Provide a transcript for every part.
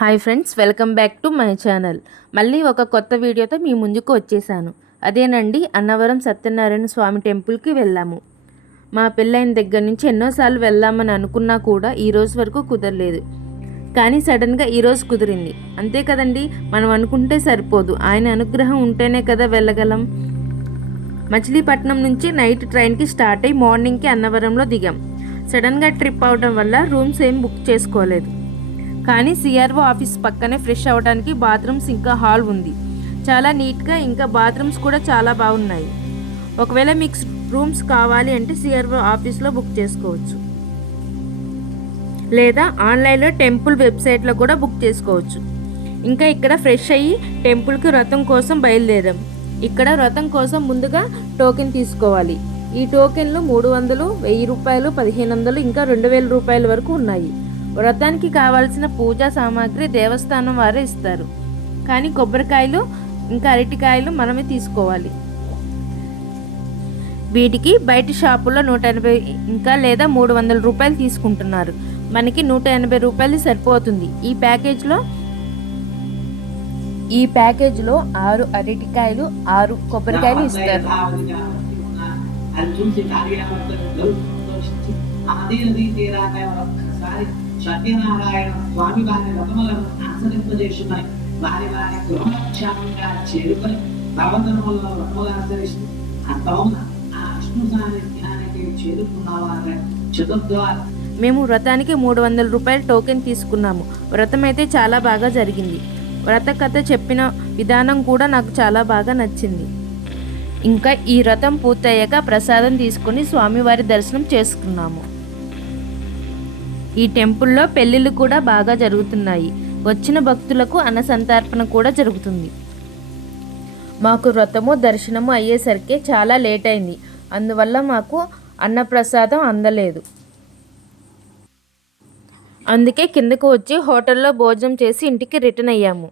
Hi friends, welcome back to my channel. మళ్ళీ ఒక కొత్త వీడియోతో మీ ముందుకు వచ్చేసాను. అదేనండి, అన్నవరం సత్యనారాయణ స్వామి టెంపుల్కి వెళ్ళాము. మా పెళ్ళైన దగ్గర నుంచి ఎన్నోసార్లు వెళ్దామని అనుకున్నా కూడా ఈ రోజు వరకు కుదరలేదు. కానీ సడన్గా ఈరోజు కుదిరింది. అంతే కదండి, మనం అనుకుంటే సరిపోదు, ఆయన అనుగ్రహం ఉంటేనే కదా వెళ్ళగలం. మచిలీపట్నం నుంచి నైట్ ట్రైన్కి స్టార్ట్ అయ్యి మార్నింగ్కి అన్నవరంలో దిగాం. సడన్గా ట్రిప్ అవడం వల్ల రూమ్స్ ఏం బుక్ చేసుకోలేదు. కానీ సిఆర్ఓ ఆఫీస్ పక్కనే ఫ్రెష్ అవ్వడానికి బాత్రూమ్స్ ఇంకా హాల్ ఉంది. చాలా నీట్గా, ఇంకా బాత్రూమ్స్ కూడా చాలా బాగున్నాయి. ఒకవేళ మీకు రూమ్స్ కావాలి అంటే సిఆర్ఓ ఆఫీస్లో బుక్ చేసుకోవచ్చు, లేదా ఆన్లైన్లో టెంపుల్ వెబ్సైట్లో కూడా బుక్ చేసుకోవచ్చు. ఇంకా ఇక్కడ ఫ్రెష్ అయ్యి టెంపుల్కి వ్రతం కోసం బయలుదేరాం. ఇక్కడ వ్రతం కోసం ముందుగా టోకెన్ తీసుకోవాలి. ఈ టోకెన్లు 300, 1000 రూపాయలు, 1500, ఇంకా 2000 రూపాయల వరకు ఉన్నాయి. వ్రతానికి కావాల్సిన పూజా సామాగ్రి దేవస్థానం వారే ఇస్తారు. కానీ కొబ్బరికాయలు ఇంకా అరటికాయలు మనమే తీసుకోవాలి. వీటికి బయట షాపుల్లో 180 ఇంకా లేదా 300 రూపాయలు తీసుకుంటున్నారు. మనకి 180 రూపాయలు సరిపోతుంది. ఈ ప్యాకేజ్లో 6 అరటికాయలు, 6 కొబ్బరికాయలు ఇస్తారు. సత్యనారాయణ స్వామి వారి వ్రతములను ఆచరింపజేస్తున్నాయి. వారి వారి గృహక్షేమంగా చేరుకొని భగవంతుల వ్రతములు ఆచరిస్తూ ఆ విష్ణు సాన్నిధ్యానికి చేరుకున్నవారు చతుర్ద్వారం. మేము వ్రతానికి 300 రూపాయల టోకెన్ తీసుకున్నాము. వ్రతం అయితే చాలా బాగా జరిగింది. వ్రత కథ చెప్పిన విధానం కూడా నాకు చాలా బాగా నచ్చింది. ఇంకా ఈ వ్రతం పూర్తయ్యాక ప్రసాదం తీసుకుని స్వామివారి దర్శనం చేసుకున్నాము. ఈ టెంపుల్లో పెళ్ళిళ్ళు కూడా బాగా జరుగుతున్నాయి. వచ్చిన భక్తులకు అన్నసంతర్పణ కూడా జరుగుతుంది. మాకు వ్రతము దర్శనము అయ్యేసరికి చాలా లేట్ అయింది. అందువల్ల మాకు అన్నప్రసాదం అందలేదు. అందుకే కిందకు వచ్చి హోటల్లో భోజనం చేసి ఇంటికి రిటర్న్ అయ్యాము.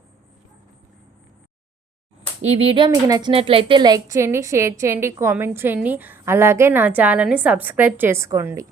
ఈ వీడియో మీకు నచ్చినట్లయితే లైక్ చేయండి, షేర్ చేయండి, కామెంట్ చేయండి. అలాగే నా ఛానల్ని సబ్స్క్రైబ్ చేసుకోండి.